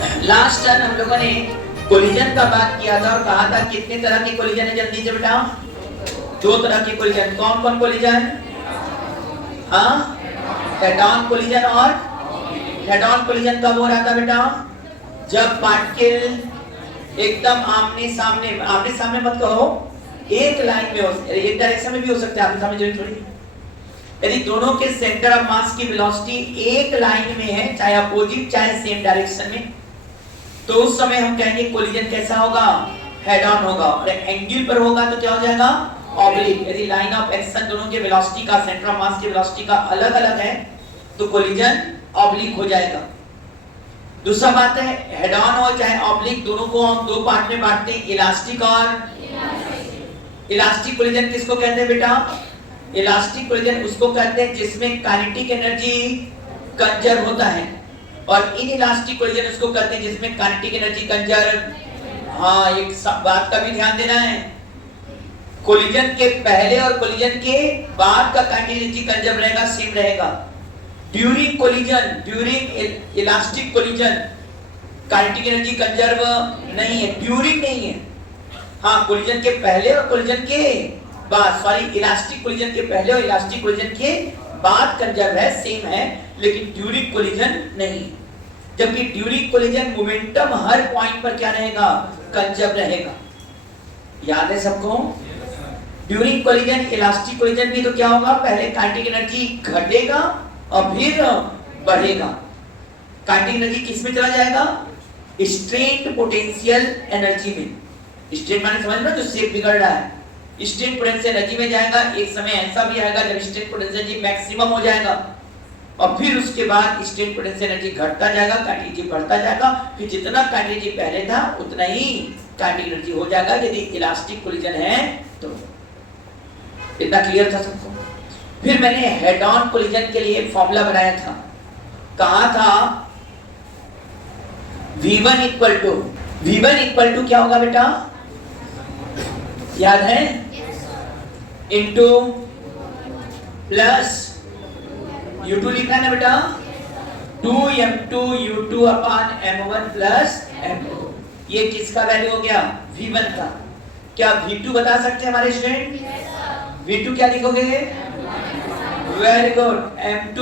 Last time हम लोगों ने कोलिजन का बात किया था और कहा था कितने तरह के कोलिजन है, जल्दी से बेटा? दो तरह के कोलिजन। कौन कौन कोलिजन? हाँ, हेड ऑन कोलिजन और हेड ऑन कोलिजन कब हो रहा था बेटा? जब पार्टिकल एकदम आमने सामने मत कहो, एक लाइन में हो, एक डायरेक्शन में भी हो सकता है, आमने सामने जरूरी थोड़ी। यदि दोनों के सेंटर ऑफ मास की वेलोसिटी एक लाइन में है, चाहे अपोजिट चाहे सेम डायरेक्शन में, तो उस समय हम कहेंगे कोलिजन कैसा होगा? हेड ऑन होगा। और एंगल पर होगा तो क्या हो जाएगा? ऑब्लिक। यदि लाइन ऑफ एक्शन दोनों के वेलोसिटी का, सेंटर ऑफ मास की वेलोसिटी का अलग अलग है तो कोलिजन ऑब्लिक हो जाएगा। दूसरा बात है, हेड ऑन हो चाहे ऑब्लिक, दोनों को हम दो पार्ट में बांटते हैं, इलास्टिक और इलास्टिक कोलिजन किसको कहते हैं बेटा? इलास्टिक कोलिजन उसको कहते हैं जिसमें काइनेटिक एनर्जी कंजर्व होता है, और इन इलास्टिक कोलिजन उसको कहते हैं जिसमें काइनेटिक एनर्जी कंजर्व। हाँ, एक बात का भी ध्यान देना है, कोलिजन के पहले और कोलिजन के बाद का काइनेटिक एनर्जी कंजर्व रहेगा, सेम रहेगा। During collision, during elastic collision kinetic energy conserve नहीं है, ड्यूरिंग नहीं है। हाँ, कोलिजन के पहले और कोलिजन के बाद, सॉरी, इलास्टिक कोलिजन के पहले और इलास्टिक कोलिजन के बाद कंजर्व है, सेम है, लेकिन ड्यूरिंग कोलिजन नहीं। जबकि ड्यूरिंग कोलिजन मोमेंटम हर पॉइंट पर क्या रहेगा? कंजर्व रहेगा। याद है सबको? ड्यूरिंग कोलिजन, इलास्टिक कोलिजन भी तो क्या होगा? पहले काइनेटिक एनर्जी घटेगा और फिर बढ़ेगा। काइनेटिक एनर्जी किस में चला जाएगा? स्ट्रेन पोटेंशियल एनर्जी में। स्ट्रेन माने समझ लो, जो शेप बिगड़ रहा है, स्ट्रेन पोटेंशियल एनर्जी में जाएगा। एक समय ऐसा भी आएगा जब स्ट्रेन पोटेंशियल एनर्जी मैक्सिमम हो जाएगा, और फिर उसके बाद स्ट्रेन पोटेंशियल एनर्जी घटता जाएगा, काइनेटिक एनर्जी बढ़ता जाएगा, फिर जितना काइनेटिक एनर्जी पहले था उतना ही काइनेटिक एनर्जी हो जाएगा यदि इलास्टिक कोलिजन है तो। इतना क्लियर था सबको? फिर मैंने हेड ऑन कोलिजन के लिए फॉर्मूला बनाया था, कहा था V1 इक्वल टू क्या होगा बेटा? याद है? इनटू प्लस U2 लिखा है ना बेटा? 2m2 U2 upon m1 plus m2। ये किसका वैल्यू हो गया? V1 का। क्या V2 बता सकते हैं हमारे स्टूडेंट? V2 क्या लिखोगे? Very good, m2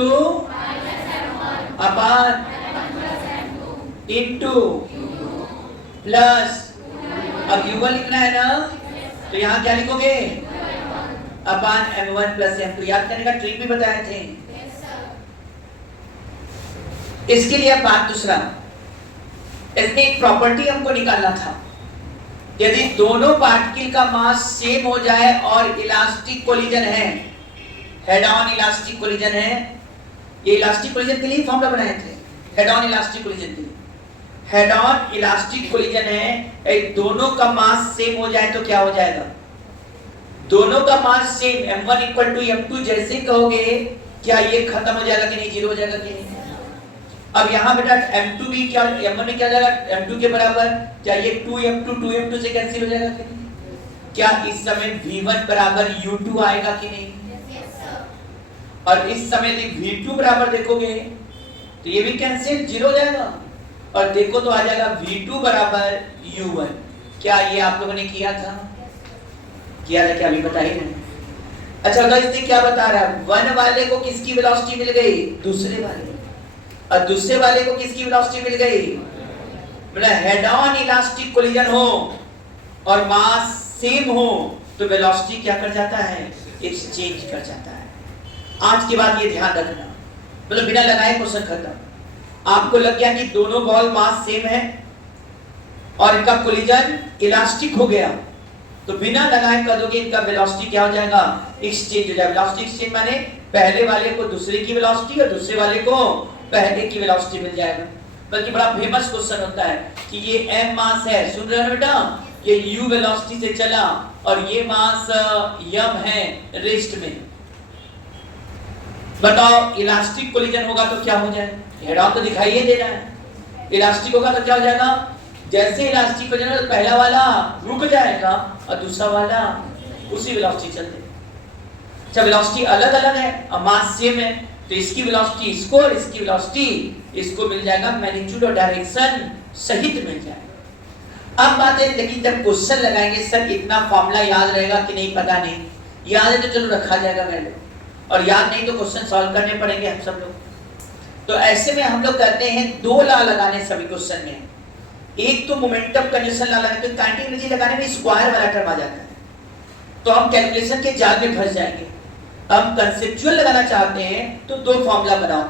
upon into plus, अब U1 लिखना है ना, तो यहाँ क्या लिखोगे? Upon m1 plus m2। याद करने का ट्रिक भी बताए थे। इसके लिए अब बात दूसरा, इसमें एक प्रॉपर्टी हमको निकालना था, यदि दोनों पार्टिकल का मास सेम हो जाए और इलास्टिक कोलिजन है, हेड ऑन इलास्टिक कोलिजन है, ये इलास्टिक कोलिजन के लिए फॉर्मूला बनाए थे, हेड ऑन इलास्टिक कोलिजन के लिए। हेड ऑन इलास्टिक कोलिजन है, दोनों का मास सेम हो जाए तो क्या हो जाएगा? दोनों का mass same, m1 equal to m2 जैसे कहोगे, क्या ये खत्म हो जाएगा कि नहीं? जीरो हो जाएगा कि नहीं? अब यहाँ बेटा m2 भी क्या, m1 में क्या जाएगा? m2 के बराबर, क्या ये 2m2 से कैंसिल हो जाएगा कि नहीं? क्या इस समय V1 बराबर U2 आएगा कि नहीं? और इस समय V2 बराबर देखोगे तो ये भी कैंसिल, जीरो हो जाएगा, और देखो तो आ जाएगा V2 बराबर U1। क्या ये आप लोगों ने किया था? किया था क्या? अभी बता ही नहीं। अच्छा, तो इसने क्या बता रहा है? 1 वाले को किसकी वेलोसिटी मिल गई? दूसरे वाले। और दूसरे वाले को किसकी वेलोसिटी मिल गई? मतलब हेड ऑन इलास्टिक कोलिजन हो और मास सेम हो तो वेलोसिटी क्या कर जाता है? एक्सचेंज कर जाता है। आज के बाद ये ध्यान रखना, मतलब बिना लगाए क्वेश्चन खत्म। आपको लग गया कि दोनों बॉल मास सेम है और इनका कोलिजन इलास्टिक हो गया, तो बिना लगाए कर दोगे इनका वेलोसिटी क्या हो जाएगा? एक्सचेंज हो जाएगा। वेलोसिटी एक्सचेंज माने पहले वाले को दूसरे की वेलोसिटी और दूसरे वाले को पहले की वेलोसिटी मिल जाएगा। बल्कि बड़ा फेमस क्वेश्चन होता है कि ये m मास है, सुन रहे हो बेटा? ये u वेलोसिटी से चला और ये मास m है रेस्ट में। बताओ, इलास्टिक कोलिजन होगा तो क्या हो जाए? हेड ऑन तो दिखाई ही दे रहा है, इलास्टिक होगा तो क्या हो जाएगा? जैसे इलास्टिक कोलिजन तो पहला वाला रुक जाएगा और दूसरा वाला उसी वेलोसिटी चलते। अच्छा, वेलोसिटी अलग अलग है और मास सेम है, तो इसकी वेलोसिटी इसको और इसकी वेलोसिटी इसको मिल जाएगा। मैग्नीट्यूड और डायरेक्शन सहित मिल जाएगा। अब बात है, लेकिन जब क्वेश्चन लगाएंगे सर इतना फॉर्मूला याद रहेगा कि नहीं पता नहीं, याद है तो चलो रखा जाएगा वैल्यू, और याद नहीं तो क्वेश्चन सॉल्व करने पड़ेंगे हम सब लोग। तो ऐसे में हम लोग करते हैं दो लॉ लगाने सभी क्वेश्चन में। एक तो मोमेंटम कंजर्वेशन लॉ लगाने, तो काइनेटिक एनर्जी लगाने में स्क्वायर वाला टर्म आ जाता है, तो हम कैलकुलेशन के जाल में फंस जाएंगे। हम कंसेप्चुअल लगाना चाहते हैं तो दो फॉर्मूला बनाओ।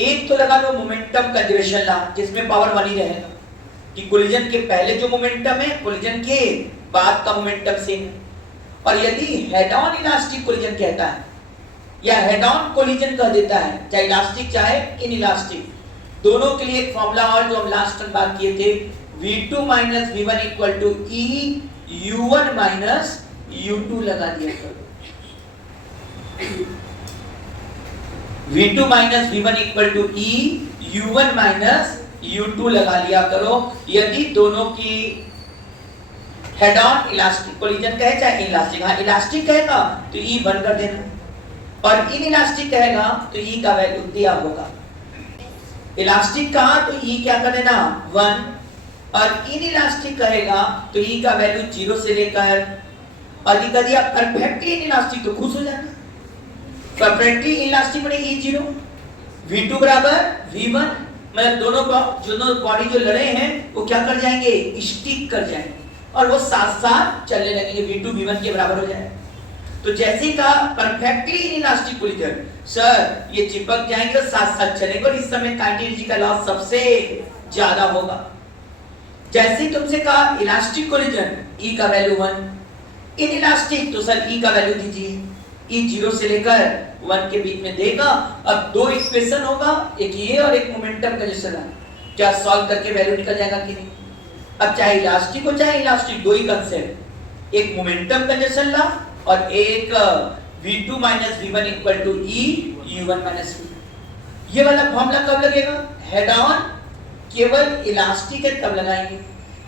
एक तो लगा लो मोमेंटम कंजर्वेशन लॉ, जिसमें पावर 1 ही रहेगा कि कोलिजन के पहले जो मोमेंटम है कोलिजन के बाद का मोमेंटम सेम है। और यदि हेड ऑन इलास्टिक कोलिजन कहता है या हेड ऑन कोलिजन कह देता है, चाहे इलास्टिक चाहे इन इलास्टिक, दोनों के लिए एक फॉर्मूला और जो हम लास्ट टाइम बात किए थे, V2 - V1 = E U1 - U2 लगा दिया करो। V2 - V1 = E U1 - U2 लगा लिया करो। यदि दोनों की हेड ऑन इलास्टिक कोलिजन कहे चाहे इलास्टिक, हाँ इलास्टिक कहेगा तो E 1 कर देना, और इन इलास्टिक कहेगा तो E का वैल्यू दिया होगा। इलास्टिक कहा तो E क्या कर देना 1, और इन इलास्टिक कहेगा तो E का वैल्यू 0 से लेकर अधिक दिया परफेक्टली इन इलास्टिक तो खुश हो जाना। परफेक्टली इलास्टिक बने E 0, V2 = V1, मतलब दोनों बॉडी जो लड़े हैं वो क्या कर जाएंगे, स्टिक कर जाएंगे और वो साथ साथ चलने लगेंगे, V2 V1 के बराबर हो जाएगा। तो जैसे का परफेक्टली इलास्टिक कोलिजन, सर ये चिपक जाएंगे और साथ साथ चलेंगे, और इस समय काइनेटिक एनर्जी का लॉस सबसे ज्यादा होगा। जैसे तुमसे कहा इलास्टिक कोलिजन E का वैल्यू 1, इन इलास्टिक तो सर E का वैल्यू दीजिए, E 0 से लेकर 1 के बीच में देगा। अब दो इक्वेशन होगा, एक ये और एक मोमेंटम कंजर्वेशन, क्या सॉल्व करके वैल्यू निकल जाएगा कि नहीं। अब चाहे इलास्टिक हो चाहे इलास्टिक, दो ही कंसेप्ट, एक मोमेंटम कंजर्वेशन लॉ और एक V2 - V1 = E U1 - U2। ये वाला फॉर्मूला कब लगेगा, हेड ऑन केवल इलास्टिक है तब लगाएंगे,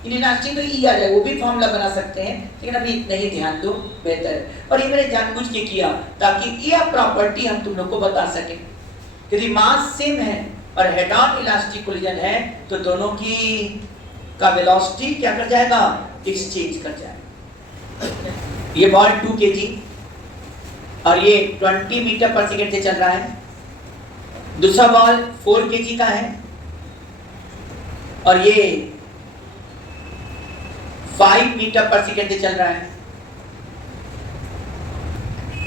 इन इलास्टिक तो E आ जाए, वो भी फॉर्मूला बना सकते हैं, लेकिन अभी इतना ही ध्यान दो बेहतर है। और ये मैंने जानबूझ के किया ताकि ये प्रॉपर्टी हम तुम लोग को बता सके। यदि मास सेम है और हेड ऑन इलास्टिक कोलिजन है तो दोनों की का वेलोसिटी क्या कर जाएगा, एक्सचेंज कर जाएगा। ये बॉल 2 kg और ये 20 मीटर पर सेकंड से चल रहा है, दूसरा बॉल 4 kg का है और ये 5 मीटर पर सेकंड से चल रहा है।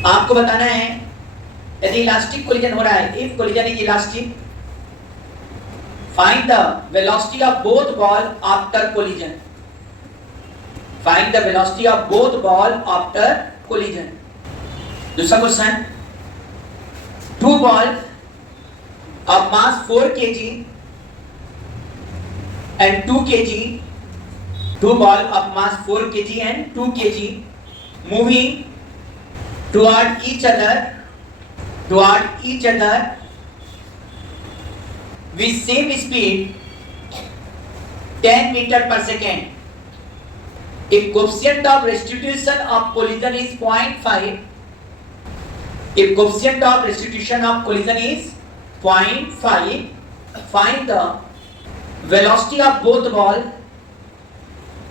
आपको बताना है यदि इलास्टिक कोलिजन हो रहा है, if collision is elastic, find the velocity of both ball after collision, find the velocity of both ball after collision। दूसरा question, two ball of mass 4 kg and 2 kg, two ball of mass 4 kg and 2 kg moving toward each other with same speed 10 meter per second, if coefficient of restitution of collision is 0.5, if coefficient of restitution of collision is 0.5, find the velocity of both ball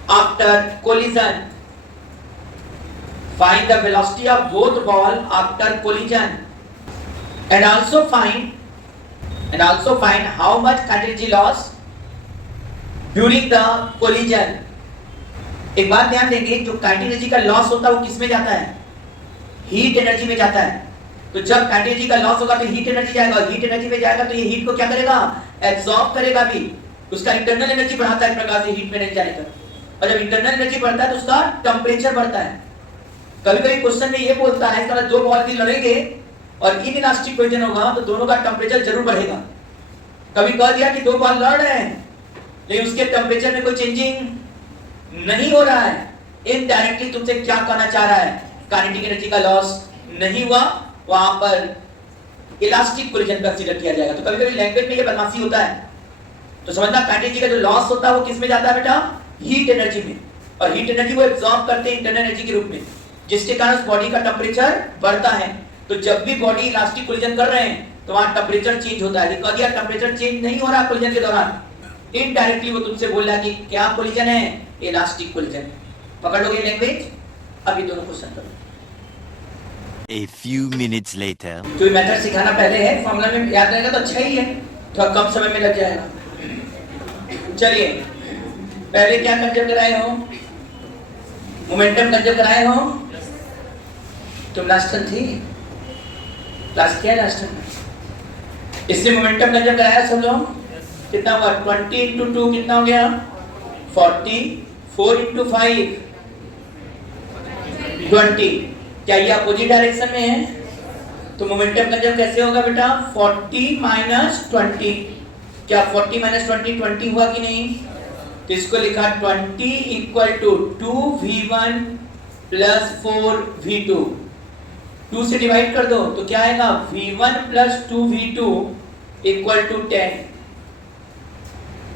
after collision, find the velocity of both ball after collision, and also find how much kinetic energy loss during the collision। एक बात ध्यान देंगे, जो kinetic energy का loss होता है वो किस में जाता है, हीट एनर्जी में जाता है। तो जब काइनेटिक एनर्जी का लॉस होगा तो हीट एनर्जी जाएगा, और हीट एनर्जी में जाएगा तो ये हीट को क्या करेगा, एब्जॉर्ब करेगा भी, उसका इंटरनल एनर्जी बढ़ाता है प्रकाश से हीट में नहीं जाने का, और जब इंटरनल एनर्जी बढ़ता है तो उसका टेम्परेचर बढ़ता है। कभी-कभी क्वेश्चन में ये बोलता है इस तरह दो बॉल भी लड़ेंगे और इनइलास्टिक कोलिजन होगा तो दोनों का टेम्परेचर जरूर बढ़ेगा। कभी कह दिया कि दो बॉल लड़ रहे हैं लेकिन उसके टेम्परेचर में कोई चेंजिंग नहीं हो रहा है, इनडायरेक्टली तुमसे क्या कहना चाह रहा है, काइनेटिक एनर्जी का लॉस नहीं हुआ, वहां पर इलास्टिक कोलिजन कंसीडर किया जाएगा। तो कभी-कभी लैंग्वेज में ये बदमाशी होता है, तो समझना काइनेटिक एनर्जी का जो लॉस होता है वो किस में जाता है बेटा, हीट एनर्जी में, और हीट एनर्जी को एब्जॉर्ब करते हैं इंटरनल एनर्जी के रूप में, जिसके कारण उस बॉडी का टेम्परेचर बढ़ता है। तो जब भी बॉडी इलास्टिक कोलिजन कर रहे हैं तो वहां टेम्परेचर चेंज होता है। कह दिया टेम्परेचर चेंज नहीं हो रहा कोलिजन के दौरान, इनडायरेक्टली वो तुमसे बोल रहा कि क्या कोलिजन है, इलास्टिक कोलिजन। पकड़ लोगे लैंग्वेज? अभी दोनों क्वेश्चन करो। A few minutes later. जो मेथड सिखाना पहले है, फॉर्मूला में याद रहेगा तो अच्छा ही है, थोड़ा कम समय में लग जाएगा। चलिए, पहले क्या कंजर्व कराए हो? मोमेंटम कंजर्व कराए हो? तुम लास्ट टर्म थी? क्लास किया लास्ट टर्म? इससे मोमेंटम कंजर्व कराया सब लोग? कितना हुआ? 20 into 2 कितना हो गया? 40, 4 into 5 20। क्या ये अपोजिट डायरेक्शन में है? तो मोमेंटम कंजर्व कैसे होगा बेटा? 40 minus 20। क्या 40 minus 20 20 हुआ कि नहीं? तो इसको लिखा 20 equal to 2v1 plus 4v2। 2 से डिवाइड कर दो तो क्या आएगा? v1 plus 2v2 equal to 10।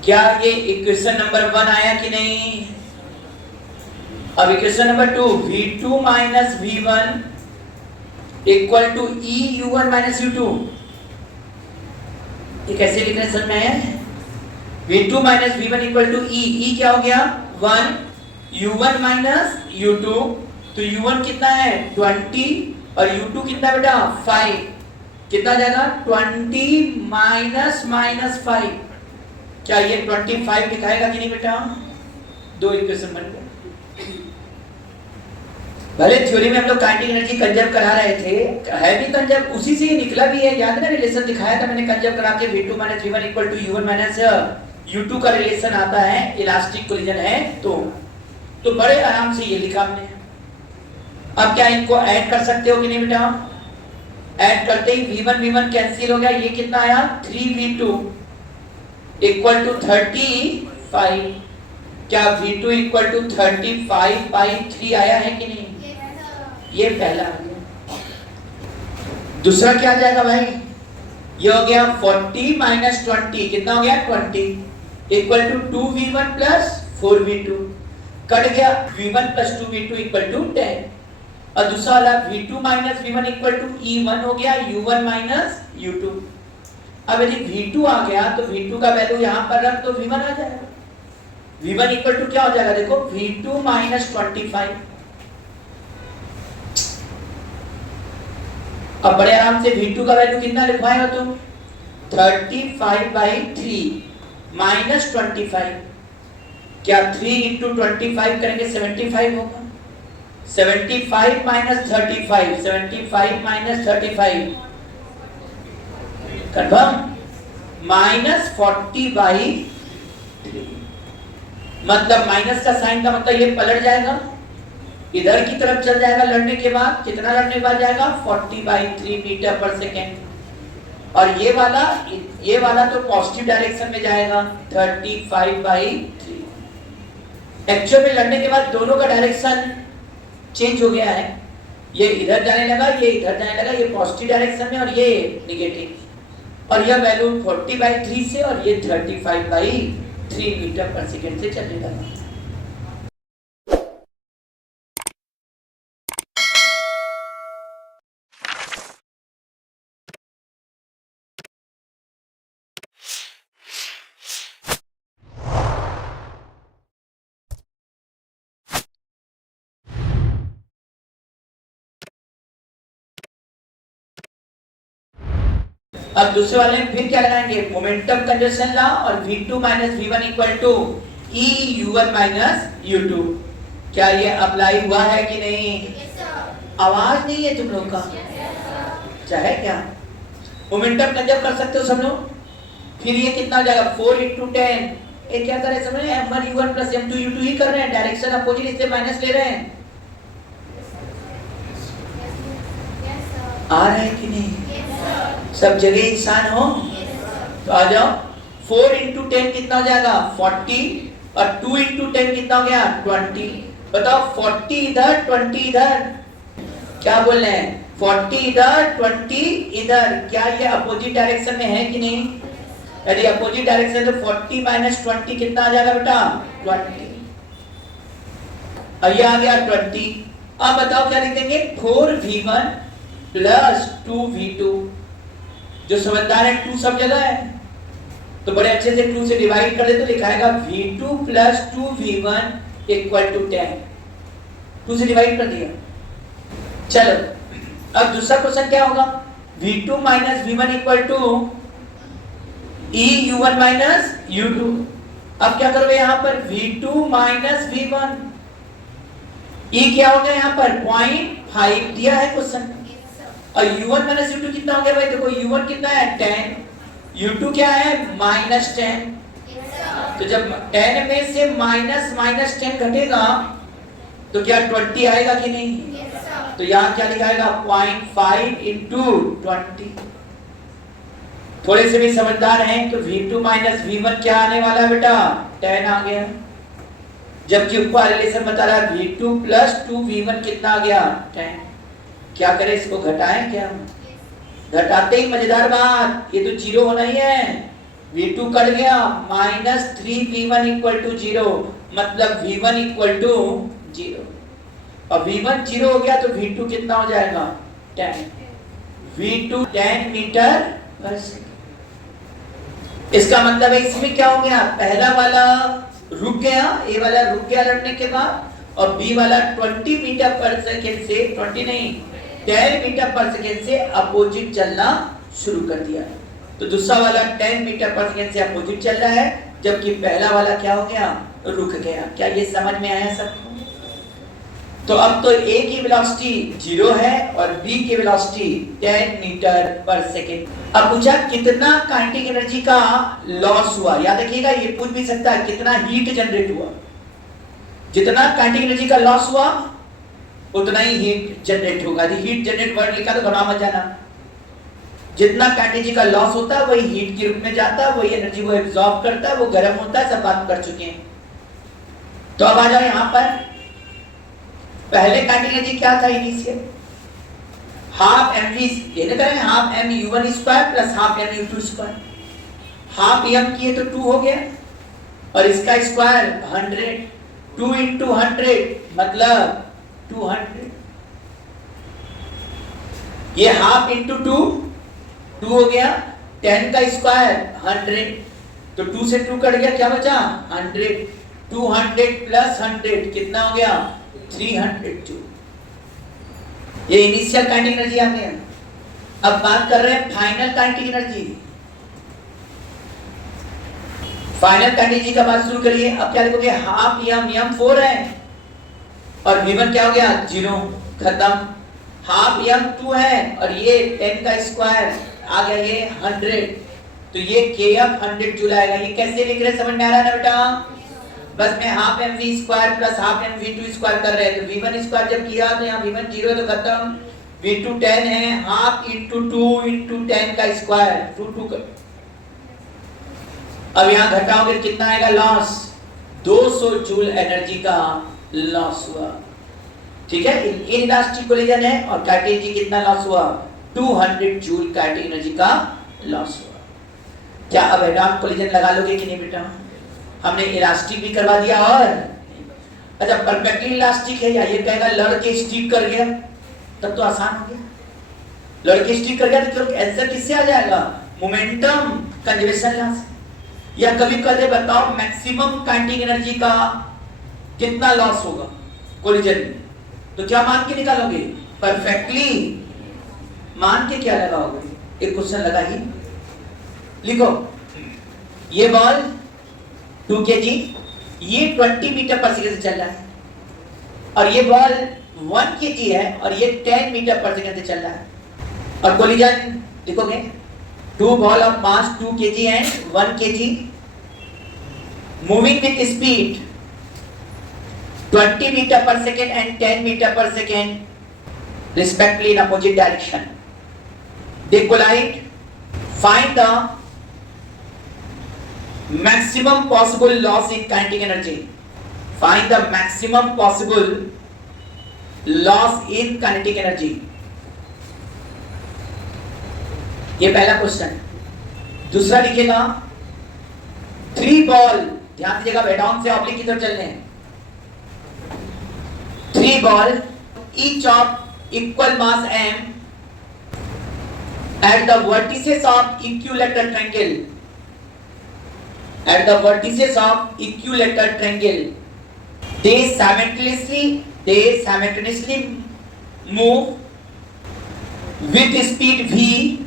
क्या ये इक्वेशन नंबर 1 आया कि नहीं? अब equation number 2, v2 minus v1 equal to e u1 minus u2। ये कैसे लिखना है समझ में आया? v2 minus v1 equal to e क्या हो गया? 1 u1 minus u2। तो u1 कितना है? 20 और u2 कितना बेटा? 5। कितना जाएगा? 20 minus minus 5। क्या ये 25 दिखाएगा कि नहीं बेटा? दो इक्वेशन बन गए। भले थ्योरी में हम लोग काइनेटिक एनर्जी कंजर्व करा रहे थे, है भी कंजर्व, उसी से ही निकला भी है। याद है ना रिलेशन दिखाया था मैंने कंजर्व करा के, v2 minus v1 equal to u1 minus u2 का रिलेशन आता है, इलास्टिक कोलिजन है। तो बड़े आराम से ये लिखा हमने। अब क्या इनको ऐड कर सकते हो कि नहीं बेटा? ऐड करते ही v1 कैंसिल हो गया, ये कितना आया? 3v2 equal to 35। क्या v2 equal to 35/3 आया है कि नहीं? ये पहला आ गया। दूसरा क्या आ जाएगा भाई? ये हो गया 40 minus 20। कितना हो गया? 20 equal to 2v1 plus 4v2। Cut गया, v1 plus 2v2 equal to 10। और दूसरा वाला v2 minus v1 equal to e1 हो गया, u1 minus u2। अब यदि v2 आ गया तो v2 का वैल्यू यहाँ पर रख तो v1 आ जाएगा। v1 equal to क्या हो जाएगा? देखो v2 minus 25। अब बड़े आराम से v2 का वैल्यू कितना लिखवाएगा तुम? 35/3 minus 25। क्या 3 into 25 करेंगे 75 होगा। 75 minus 35, 75 minus 35 कंफर्म? माइनस 40/3। मतलब माइनस का साइन का मतलब ये पलट जाएगा, इधर की तरफ चल जाएगा लड़ने के बाद। कितना लड़ने के बाद जाएगा? 40/3 मीटर पर सेकेंड। और ये वाला तो पॉजिटिव डायरेक्शन में जाएगा, 35/3। एक्चुअल में लड़ने के बाद दोनों का डायरेक्शन चेंज हो गया है। ये इधर जाने लगा, ये इधर जाने लगा, ये पॉजिटिव डायरेक्शन में और ये निगेटिव। और यह वैल्यू 40/3 से और ये 35/3 मीटर पर सेकेंड से चलने लगा। अब दूसरे वाले में फिर क्या लगाएंगे? मोमेंटम कंजर्वेशन लॉ और v2 minus v1 equal to e u1 minus u2। क्या ये अप्लाई हुआ है कि नहीं? आवाज नहीं है तुम लोग का, चाहे क्या मोमेंटम कंजर्व कर सकते हो सब लोग। फिर ये कितना हो जाएगा? 4 into 10। ये क्या कर रहे हैं समझ रहे हैं? m1 u1 plus m2 u2 ही कर रहे हैं, डायरेक्शन अपोजिट, इससे माइनस ले रहे हैं। आ रहे हैं कि नहीं? सब जगह इंसान हो तो आ जाओ। 4 into 10 कितना हो जाएगा? 40 और 2 into 10 कितना हो गया? 20। बताओ 40 इधर 20 इधर, क्या बोल रहे हैं? 40 इधर 20 इधर। क्या ये अपोजिट डायरेक्शन में है कि नहीं? यदि अपोजिट डायरेक्शन तो 40 minus 20 कितना आ जाएगा बेटा? 20। और ये आ गया 20। अब बताओ क्या लिखेंगे? 4v1 plus 2v2। जो समझदार है 2 सब जगह है, तो बड़े अच्छे से 2 से डिवाइड कर दे तो लिखाएगा V2 plus 2V1 equal to 10। 2 से डिवाइड कर दिया। चलो अब दूसरा क्वेश्चन क्या होगा, V2 minus V1 equal to E U1 minus U2। अब क्या करोगे यहाँ पर V2 माइनस V1, E क्या हो गया यहाँ पर 0.5 दिया है क्वेश्चन, और U1 माइनस U2 कितना हो गया भाई, देखो U1 कितना है 10, U2 क्या है -10। तो जब 10 में से -10 घटेगा तो क्या 20 आएगा कि नहीं? तो यहाँ क्या लिखाएगा 0.5 इंटू 20। थोड़े से भी समझदार हैं तो V2 माइनस V1 क्या आने वाला है बेटा 10 आ गया, जबकि ऊपर रिलेशन बता रहा है V2 प्लस 2V1 कितना आ गया 10। क्या करें, इसको घटाएं क्या? घटाते ही मजेदार बात, ये तो जीरो होना ही है। V2 कट गया, -3V1 इक्वल टू 0, मतलब V1 इक्वल टू 0, और V1 0 हो गया तो V2 कितना हो जाएगा 10। V2 10 metre per second. इसका मतलब है इसमें क्या हो गया, पहला वाला रुक गया, ए वाला रुक गया लड़ने के बाद, और बी वाला 20 मीटर पर सेकंड से 20 नहीं 10 मीटर पर सेकंड से अपोजिट चलना शुरू कर दिया। तो दूसरा वाला 10 मीटर पर सेकंड से अपोजिट चल रहा है, जबकि पहला वाला क्या हो गया रुक गया। क्या ये समझ में आया सबको? तो अब तो A की वेलोसिटी 0 है और B की वेलोसिटी 10 मीटर पर सेकंड। अब पूछा कितना काइनेटिक एनर्जी का लॉस हुआ, याद रखिएगा ये पूछ भी सकता है कितना हीट जनरेट हुआ। जितना काइनेटिक एनर्जी का लॉस हुआ उतना ही हीट जनरेट होगा। हीट जनरेट वर्ड लिखा तो घबरा मत जाना। जितना काइनेटिक एनर्जी का लॉस होता है वही हीट के रूप में जाता है, वही एनर्जी वो एब्जॉर्ब करता है, वो गर्म होता है, सब बात कर चुके हैं। तो अब आ जाओ यहाँ पर, पहले काइनेटिक एनर्जी क्या था इनिशियल, हाफ mv, ये ना करें half m u1 square plus half m u2 square. Half m किए तो 2 हो गया, और इसका स्क्वायर 100, 2 इंटू 100 मतलब 200। ये हाफ इंटू 2 हो गया, 10 का स्क्वायर 100, तो 2 से 2 कट गया, क्या बचा 100। 200 प्लस 100 कितना हो गया 300 जूल। ये इनिशियल काइनेटिक एनर्जी आ गया। अब बात कर रहे हैं final kinetic energy. Final kinetic energy का बात शुरू करिए। अब क्या लिखोगे, हाफ m 4 है और v1 क्या हो गया 0, खत्म। हाफ m 2 है और ये 10 का स्क्वायर आ गया ये 100, तो ये kf 100 जूल आएगा। ये कैसे लिख रहे समझ में आ रहा है ना बेटा? बस मैं half mv square plus half mv2 square कर रहे हैं, तो v1 स्क्वायर जब किया तो यहाँ v1 0 है तो खत्म। v2 10 है, हाफ इंटू 2 इंटू 10 का स्क्वायर 2 का। अब यहाँ घटाओगे कितना आएगा लॉस, 200 जूल एनर्जी का लॉस हुआ। ठीक है, इनइलास्टिक कोलिजन है और काइनेटिक एनर्जी कितना लॉस हुआ 200 जूल काइनेटिक एनर्जी का लॉस हुआ। क्या अब एडवांस कोलिजन लगा लोगे कि नहीं बेटा? हमने इलास्टिक भी करवा दिया और अच्छा परफेक्टली इलास्टिक है, या ये कहेगा लड़के स्टिक कर गया, तब तो आसान हो गया। लड़के स्टिक कर गया तो आंसर किससे आ जाएगा, मोमेंटम कंजर्वेशन लॉ से। या कभी कभी बताओ मैक्सिमम काइनेटिक एनर्जी का कितना लॉस होगा कोलिजन में, तो क्या मान के निकालोगे, परफेक्टली मान के क्या लगाओगे? एक क्वेश्चन लगा ही लिखो, ये बॉल 2 kg, ये 20 मीटर पर सेकंड से चल रहा है, और ये बॉल 1 kg है और ये 10 मीटर पर सेकंड से चल रहा है। और कोलिजन लिखोगे 2 ball of mass 2 kg and 1 kg moving with speed 20 metre per second and 10 metre per second respectively in opposite direction. They collide, find the maximum possible loss in kinetic energy. Find the maximum possible loss in kinetic energy. ये पहला question. दूसरा लिखिएगा 3 ball, ध्यान दीजिएगा head-on से oblique की तरफ चलने हैं। 3 ball each of equal mass m at the vertices of equilateral triangle at the vertices of equilateral triangle. They simultaneously move with speed v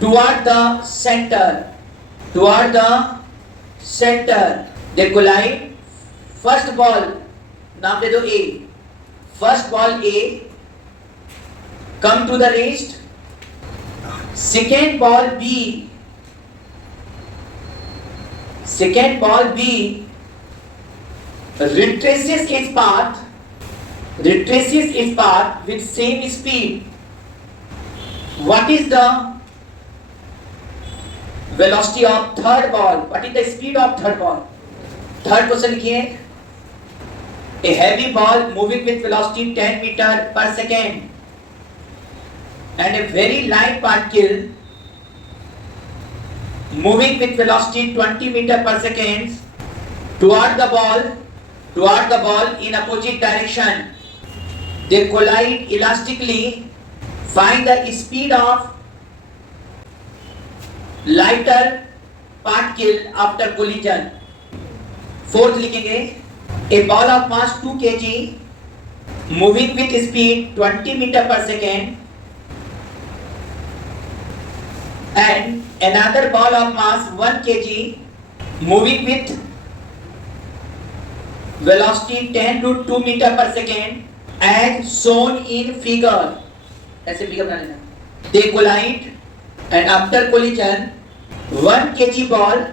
toward the center. They collide. First ball, नाम दे दो A. First ball A come to the wrist. Second ball B retraces its path with same speed. What is the velocity of third ball? What is the speed of third ball? Third question लिखिए. A heavy ball moving with velocity 10 meter per second and a very light particle moving with velocity 20 meter per second toward the ball in opposite direction. They collide elastically. Find the speed of lighter particle after collision. Fourth लिखेंगे. A ball of mass 2 kg moving with speed 20 meter per second and another ball of mass 1 kg moving with velocity 10 to 2 meter per second as shown in figure. ऐसे figure बना लेना. They collide and after collision 1 kg ball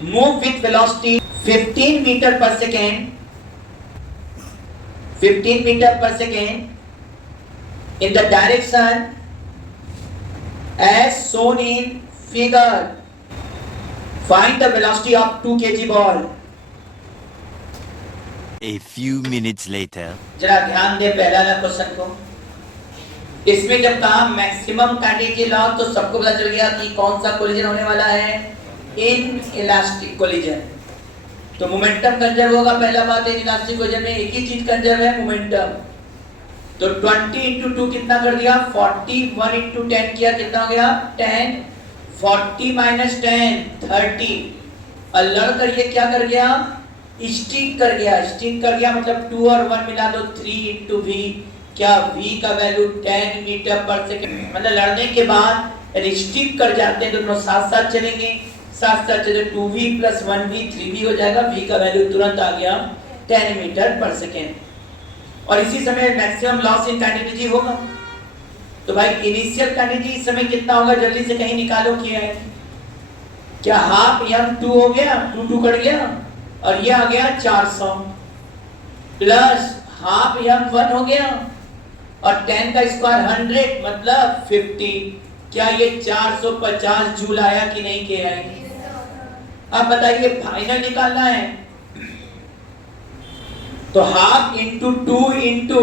move with velocity 15 meter per second in the direction as shown in figure. Find the velocity of 2 kg ball. A few minutes later. जरा ध्यान दे पहला वाला question को. इसमें जब कहा maximum kinetic law तो सबको पता चल गया कि कौन सा कोलिजन होने वाला है, इन इलास्टिक कोलिजन. तो मोमेंटम कंजर्व होगा. पहला बात है इलास्टिक कोलिजन में एक ही चीज कंजर्व है, मोमेंटम. तो 20 into 2 कितना कर दिया 40, 1 into 10 किया कितना हो गया 10, 40 minus 10 30. और लड़ कर ये क्या कर गया स्टिक कर गया मतलब 2 और 1 मिला दो 3 into v. क्या v का वैल्यू 10 मीटर पर सेकंड. मतलब लड़ने के बाद रिस्ट्रिक्ट कर जाते हैं, दोनों साथ साथ चलेंगे. चले 2v plus 1v 3v हो जाएगा. v का वैल्यू तुरंत आ गया 10 मीटर पर सेकंड. और इसी समय मैक्सिमम लॉस इन काइनेटिक होगा. तो भाई इनिशियल काइनेटिक इस समय कितना होगा जल्दी से कहीं निकालो. किया है क्या हाफ m2 हो गया 2 कट गया और ये आ गया 400 प्लस हाफ m1 हो गया और 10 का स्क्वायर 100 मतलब 50. क्या ये 450 जूल आया कि नहीं किया है? अब बताइए फाइनल निकालना है. तो हाफ इंटू 2 इंटू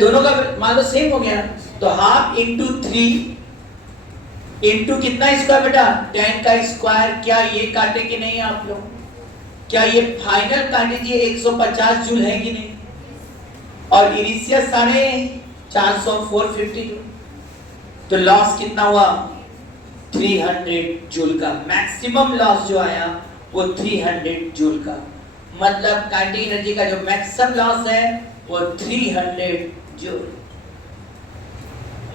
दोनों का मान लो सेम हो गया. तो हाफ इंटू 3 इंटू कितना स्क्वायर बेटा 10 का स्क्वायर. क्या ये काटे कि नहीं आप लोग? क्या ये फाइनल काटे कि 150 जूल है कि नहीं? और इनिशियल 450 450. तो लॉस कितना हुआ 300 जूल का. मैक्सिमम लॉस जो आया वो 300 जूल का. मतलब काइनेटिक एनर्जी का जो मैक्सिमम लॉस है वो 300 जूल.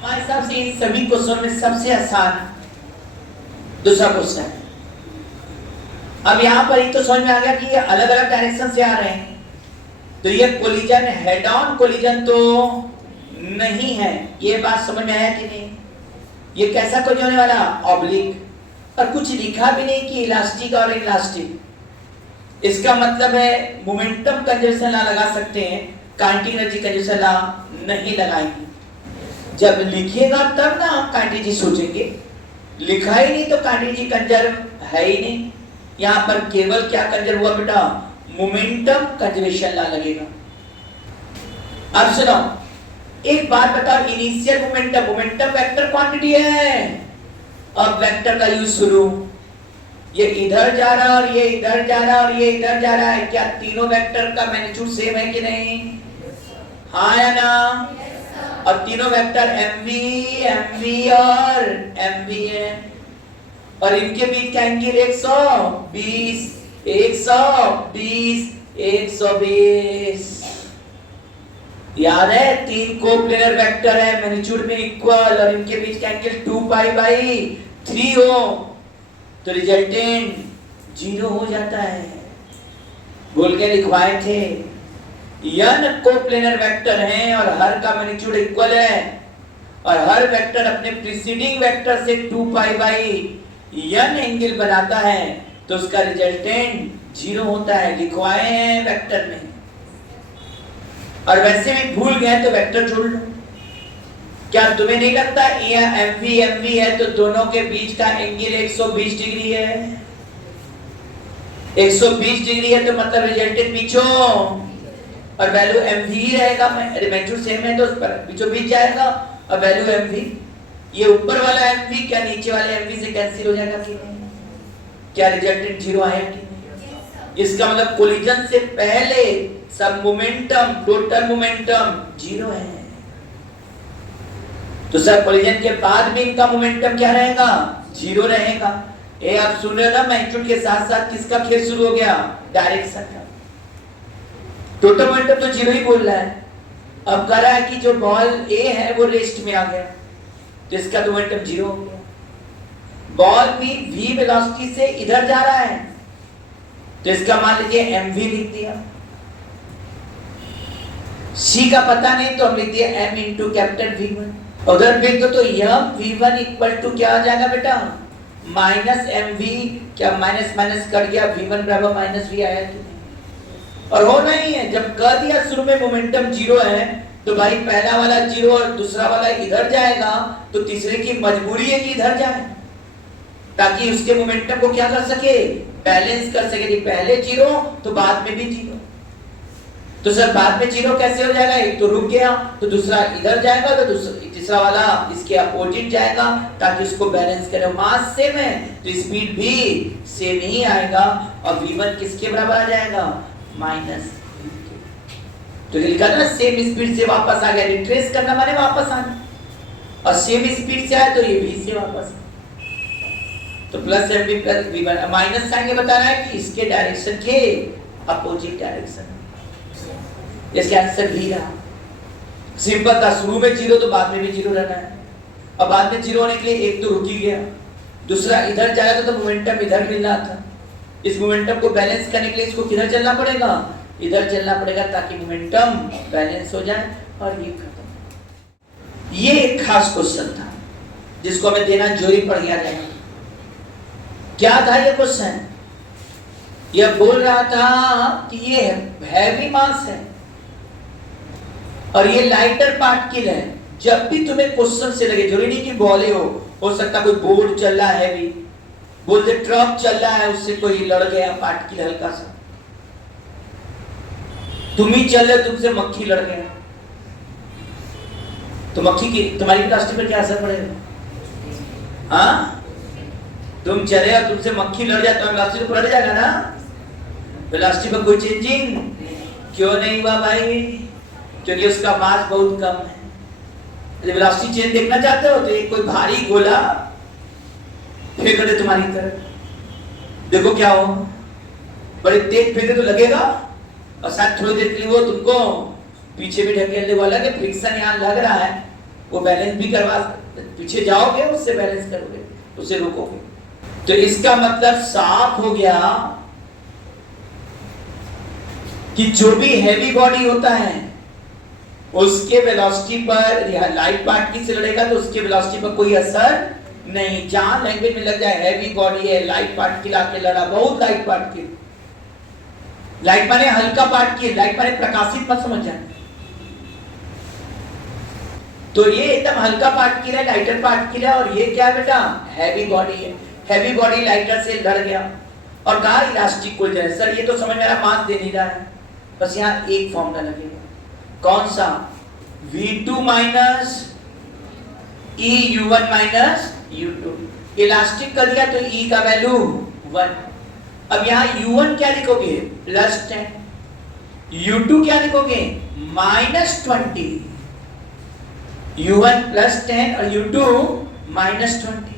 हमारे हिसाब से इन सभी क्वेश्चन में सबसे आसान दूसरा क्वेश्चन. अब यहाँ पर एक तो समझ में आ गया कि ये अलग अलग डायरेक्शन से आ रहे हैं. तो ये कोलिजन हेड ऑन कोलिजन तो नहीं है. ये बात समझ में आया कि नहीं? ये कैसा कोलिजन होने वाला ऑब्लिक. और कुछ लिखा भी नहीं कि इलास्टिक और इलास्टिक. इसका मतलब है मोमेंटम कंजर्वेशन लॉ लगा सकते हैं, काइनेटिक एनर्जी कंजर्वेशन लॉ नहीं लगाएंगे. जब लिखेगा तब ना हम काइनेटिक सोचेंगे. लिखा ही नहीं तो काइनेटिक कंजर्व है ही नहीं. यहाँ पर केवल क्या कंजर्व हुआ बेटा मोमेंटम कंजर्वेशन लॉ लगेगा. अब सुनो एक बात बताओ. इनिशियल मोमेंटम वेक्टर क्वांटिटी है. अब वेक्टर का यूज शुरू. ये इधर जा रहा और ये इधर जा रहा और ये इधर जा रहा है. क्या तीनों वेक्टर का मैग्नीट्यूड सेम है कि नहीं? हाँ या ना? अब तीनों वेक्टर mv और mv है और इनके बीच का एंगल 120 120 120। याद है तीन कोप्लेनर वेक्टर है मैग्नीट्यूड में इक्वल और इनके बीच का एंगल 2 पाई बाई 3 हो तो रिजल्टेंट 0 हो जाता है। बोल के लिखवाए थे n कोप्लेनर वेक्टर हैं और हर का मैग्नीट्यूड इक्वल है और हर वेक्टर अपने प्रीसीडिंग वेक्टर से 2 पाई बाई n एंगल बनाता है तो उसका रिजल्टेंट 0 होता है। लिखवाए हैं वेक्टर में और वैसे भी भूल गए तो वेक्टर जोड़ लो। क्या तुम्हें नहीं लगता ये mv है तो दोनों के बीच का एंगल 120 डिग्री है? 120 डिग्री है तो मतलब रिजल्टेंट बीचों और वैल्यू mv ही रहेगा। मैग्नीट्यूड सेम है तो उस पर बीचों बीच जाएगा और वैल्यू mv। ये ऊपर वाला mv क्या नीचे वाले mv से कैंसिल हो जाएगा कि नहीं? क्या रिजल्टेंट 0 आया कि नहीं? इसका मतलब कोलिजन से पहले सब मोमेंटम टोटल मोमेंटम 0 है तो सर कोलिजन के बाद भी इनका मोमेंटम क्या रहेगा? 0 रहेगा। ये आप सुन रहे हो ना मैग्नीट्यूड के साथ साथ किसका खेल शुरू हो गया? डायरेक्शन का। टोटल मोमेंटम तो 0 ही बोल रहा है। अब कह रहा है कि जो बॉल ए है वो रेस्ट में आ गया तो इसका तो मोमेंटम 0 हो गया। बॉल भी v वेलोसिटी से इधर जा रहा है तो इसका मान लीजिए mv लिख दिया। c का पता नहीं तो हम लिख दिया m इंटू कैपिटल v1। उधर भेज दो तो यह v1 इक्वल टू क्या आ जाएगा बेटा? Minus mv। क्या माइनस माइनस कट गया v1 बराबर माइनस v आया कि नहीं? और हो नहीं है जब कह दिया शुरू में मोमेंटम 0 है तो भाई पहला वाला 0 और दूसरा वाला इधर जाएगा तो तीसरे की मजबूरी है कि इधर जाए ताकि उसके मोमेंटम को क्या कर सके? बैलेंस कर सके। पहले 0 तो बाद में भी 0 तो सर बाद में 0 कैसे हो जाएगा? एक तो रुक गया तो दूसरा इधर जाएगा तो तीसरा वाला इसके अपोजिट जाएगा ताकि उसको बैलेंस करे। मास सेम है तो स्पीड भी सेम ही आएगा और v1 किसके बराबर आ जाएगा? माइनस। तो लिखा था सेम स्पीड से वापस आ गया। रिट्रेस करना माने वापस आना और सेम स्पीड से आए तो ये v से वापस तो plus mv plus v1 minus sign ये बता रहा है कि इसके डायरेक्शन के अपोजिट डायरेक्शन। इसका आंसर भी रहा। सिंपल था शुरू में 0 तो बाद में भी 0 रहना है और बाद में 0 होने के लिए एक तो रुक ही गया दूसरा इधर जाएगा तो मोमेंटम इधर मिल रहा था। इस मोमेंटम को बैलेंस करने के लिए इसको किधर चलना पड़ेगा? इधर चलना पड़ेगा ताकि मोमेंटम बैलेंस हो जाए और ये खत्म। ये एक खास क्वेश्चन था जिसको हमें देना जरूरी पड़ गया जाएगा। क्या था ये क्वेश्चन? यह बोल रहा था कि ये हैवी मास है और ये लाइटर पार्टिकल है। जब भी तुम्हें क्वेश्चन से लगे जरूरी नहीं कि बॉले हो सकता कोई बोर्ड चल रहा है भी बोलते ट्रक चल रहा है उससे कोई लड़ गया पार्टिकल हल्का सा तुम ही चल रहे तुमसे मक्खी लड़ गया तो मक्खी की तुम्हारी प्लास्टिक पर क्या असर पड़ेगा? हाँ तुम चले और तुमसे मक्खी लड़ जाए तो प्लास्टिक पर लड़ जाएगा ना। प्लास्टिक पर कोई चेंजिंग क्यों नहीं हुआ भाई? क्योंकि उसका मास बहुत कम है। जब वेलोसिटी चेंज देखना चाहते हो तो एक कोई भारी गोला फेंक दे तुम्हारी तरफ देखो क्या हो। बड़े तेज फेंके तो लगेगा और शायद थोड़ी देर के लिए वो तुमको पीछे भी ढकेलने वाला कि फ्रिक्शन यहाँ लग रहा है वो बैलेंस भी करवा पीछे जाओगे उससे बैलेंस करोगे उसे रोकोगे। तो इसका मतलब साफ हो गया कि जो भी हैवी बॉडी होता है उसके वेलोसिटी पर लाइट पार्टिकल से लड़ेगा तो उसके वेलोसिटी पर कोई असर नहीं। जहां लैंग्वेज में लग जाए हैवी बॉडी है लाइट पार्टिकल आके लड़ा बहुत लाइट पार्टिकल लाइट माने हल्का पार्टिकल लाइट माने प्रकाशित मत समझ जाए। तो ये एकदम हल्का पार्टिकल है लाइटर पार्टिकल है और ये क्या है बेटा? हैवी बॉडी है। हैवी बॉडी लाइटर से लड़ गया और कहा इलास्टिक कोलिजन है। सर ये तो समझ में आ रहा मास दे नहीं रहा है बस यहाँ एक फॉर्मूला लगेगा कौन सा? v2 minus e u1 minus u2। Elastic कर दिया तो e का वैल्यू 1। अब यहाँ u1 क्या लिखोगे? +10 u2 क्या लिखोगे -20, u1 +10 और u2 -20।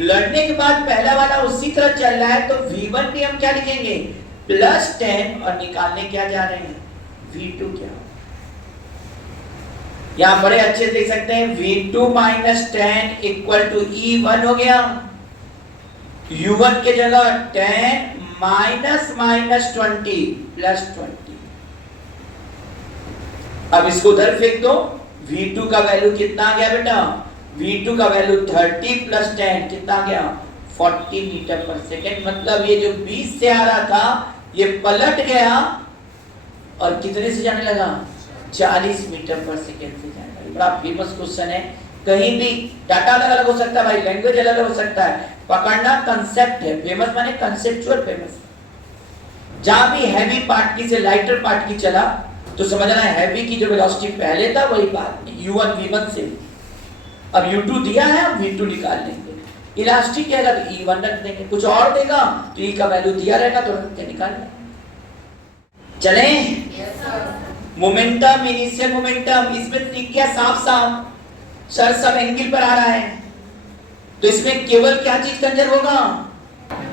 लड़ने के बाद पहला वाला उसी तरह चल रहा है, तो v1 भी हम क्या लिखेंगे +10 और निकालने क्या जा रहे हैं v2 क्या। यहां बड़े अच्छे से देख सकते हैं v2 -10 = e1 हो गया। u1 के जगह 10 -20 +20। अब इसको उधर फेंक दो, v2 का वैल्यू कितना आ गया बेटा, v2 का वैल्यू 30 + 10 कितना आ गया 40 मीटर/सेकंड। मतलब ये जो 20 से आ रहा था ये पलट गया और कितने से जाने लगा 40 मीटर/सेकंड से जाने लगा। बड़ा फेमस क्वेश्चन है, कहीं भी डाटा अलग अलग हो सकता है भाई, लैंग्वेज अलग अलग हो सकता है, पकड़ना कंसेप्ट है। फेमस माने कंसेप्चुअल फेमस। जहां भी हैवी पार्टिकल से लाइटर पार्टिकल चला तो समझना है हैवी की जो वेलोसिटी पहले था वही बात में u1 v1 से। अब u2 दिया है, अब v2 निकाल लेंगे। इलास्टिक है अगर e1 रख देंगे, कुछ और देगा तो e का वैल्यू दिया रहेगा तो रख के निकाल लेंगे। चलें yes sir. Momentum, initial momentum, इसमें दिख गया साफ साफ सर सब एंगल पर आ रहा है, तो इसमें केवल क्या चीज कंजर्व होगा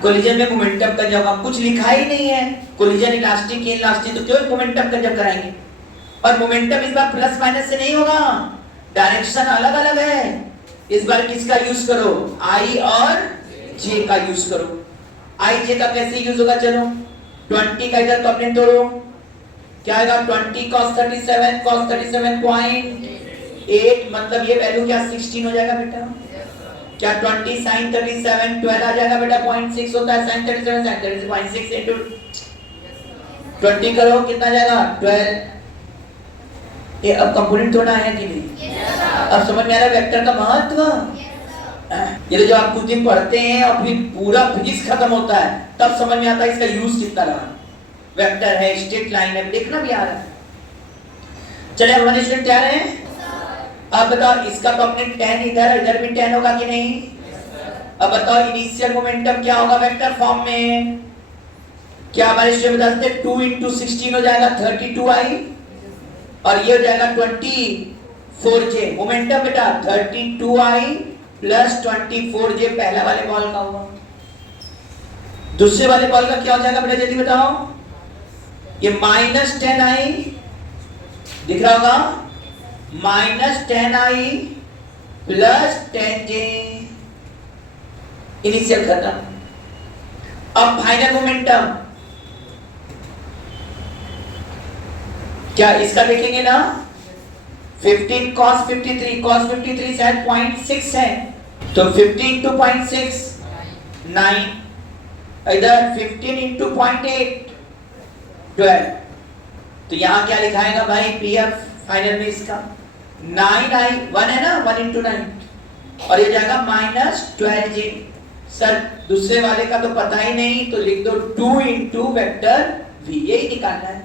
कोलिजन में मोमेंटम कंजर्व होगा। कुछ लिखा ही नहीं है कोलिजन इलास्टिक इनलास्टिक, तो केवल मोमेंटम कंजर्व कराएंगे। और मोमेंटम इस बार प्लस माइनस से नहीं होगा, डायरेक्शन अलग अलग है। इस बार किसका यूज करो I और J का यूज करो। I J का कैसे यूज होगा, चलो 20 का इधर कॉम्पोनेंट तोड़ो, क्या आएगा 20 cos 37 मतलब ये वैल्यू क्या 16 हो जाएगा बेटा। क्या 20 sin 37 12 आ जाएगा बेटा, 0.6 होता है sin 37 sin 37 0.6 into 20 करो कितना जाएगा 12। ये अब कंपोनेंट थोड़ा है कि नहीं, अब समझ में आ रहा है वेक्टर का महत्व। ये तो जब आप कुछ दिन पढ़ते हैं और फिर पूरा फिजिक्स खत्म होता है तब समझ में आता है इसका यूज कितना रहा। वेक्टर है, स्ट्रेट लाइन है, देखना भी आ रहा है। चलिए हमारे स्टूडेंट तैयार हैं। अब बताओ इसका कंपोनेंट 10 इधर भी 10 होगा कि नहीं। अब बताओ इनिशियल मोमेंटम क्या होगा वेक्टर फॉर्म में, क्या हमारे स्टूडेंट बता सकते हैं 2 × 16 हो जाएगा 32i और ये हो जाएगा 24j। मोमेंटम बेटा 32i + 24j पहला वाले बॉल का हुआ। दूसरे वाले बॉल का क्या हो जाएगा बेटा जल्दी बताओ, ये -10i दिख रहा होगा, -10i + 10j। इनिशियल खत्म। अब फाइनल मोमेंटम क्या इसका देखेंगे ना, 15 cos 53 शायद 0.6 है, तो 15 × 0.6 9, इधर 15 × 0.8 12। तो यहां क्या लिखाएगा भाई पीएफ फाइनल में इसका 9i 1 है ना, 1 × 9 और ये जाएगा -12j। सर दूसरे वाले का तो पता ही नहीं तो लिख दो 2 × वेक्टर v, यही निकालना है।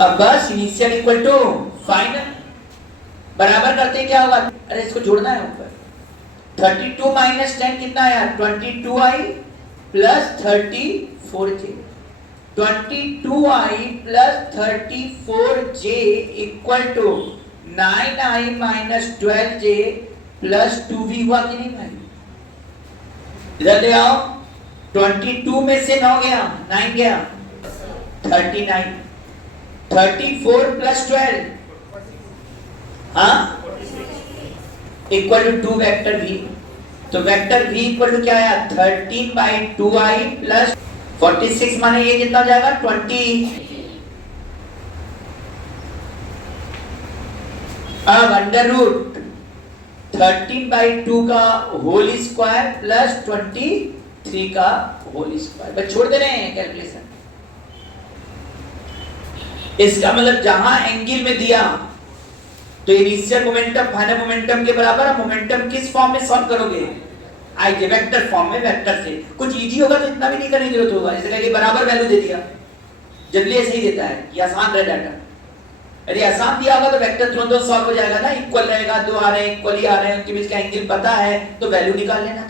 अब बस इनिशियल इक्वल टू फाइनल बराबर करते क्या होगा, अरे इसको जोड़ना है ऊपर। 32 - 10 कितना आया 22i + 34j। 22i + 34j = 9i - 12j + 2v हुआ कि नहीं भाई। इधर ले आओ, 22 में से 9 गया 9 गया 39, 34 + 12 हाँ = 2 वेक्टर v। तो वेक्टर v = क्या आया 13/2i + 46 माने ये कितना हो जाएगा 20। अब √13/2 का होल स्क्वायर + 23 का होल स्क्वायर। बस छोड़ दे रहे हैं कैलकुलेशन। इसका मतलब जहां एंगल में दिया तो इनिशियल मोमेंटम फाइनल मोमेंटम के बराबर। मोमेंटम किस फॉर्म में सॉल्व करोगे आई के वेक्टर फॉर्म में। वेक्टर से कुछ इजी होगा तो इतना भी नहीं करने की जरूरत होगा, जैसे कि बराबर वैल्यू दे दिया जनरली ऐसे ही देता है, ये आसान रहा डाटा। यदि आसान दिया होगा तो वेक्टर तुरंत सॉल्व हो जाएगा ना, इक्वल रहेगा, दो आ रहे हैं इक्वली आ रहे हैं, उनके बीच का एंगल पता है तो वैल्यू निकाल लेना।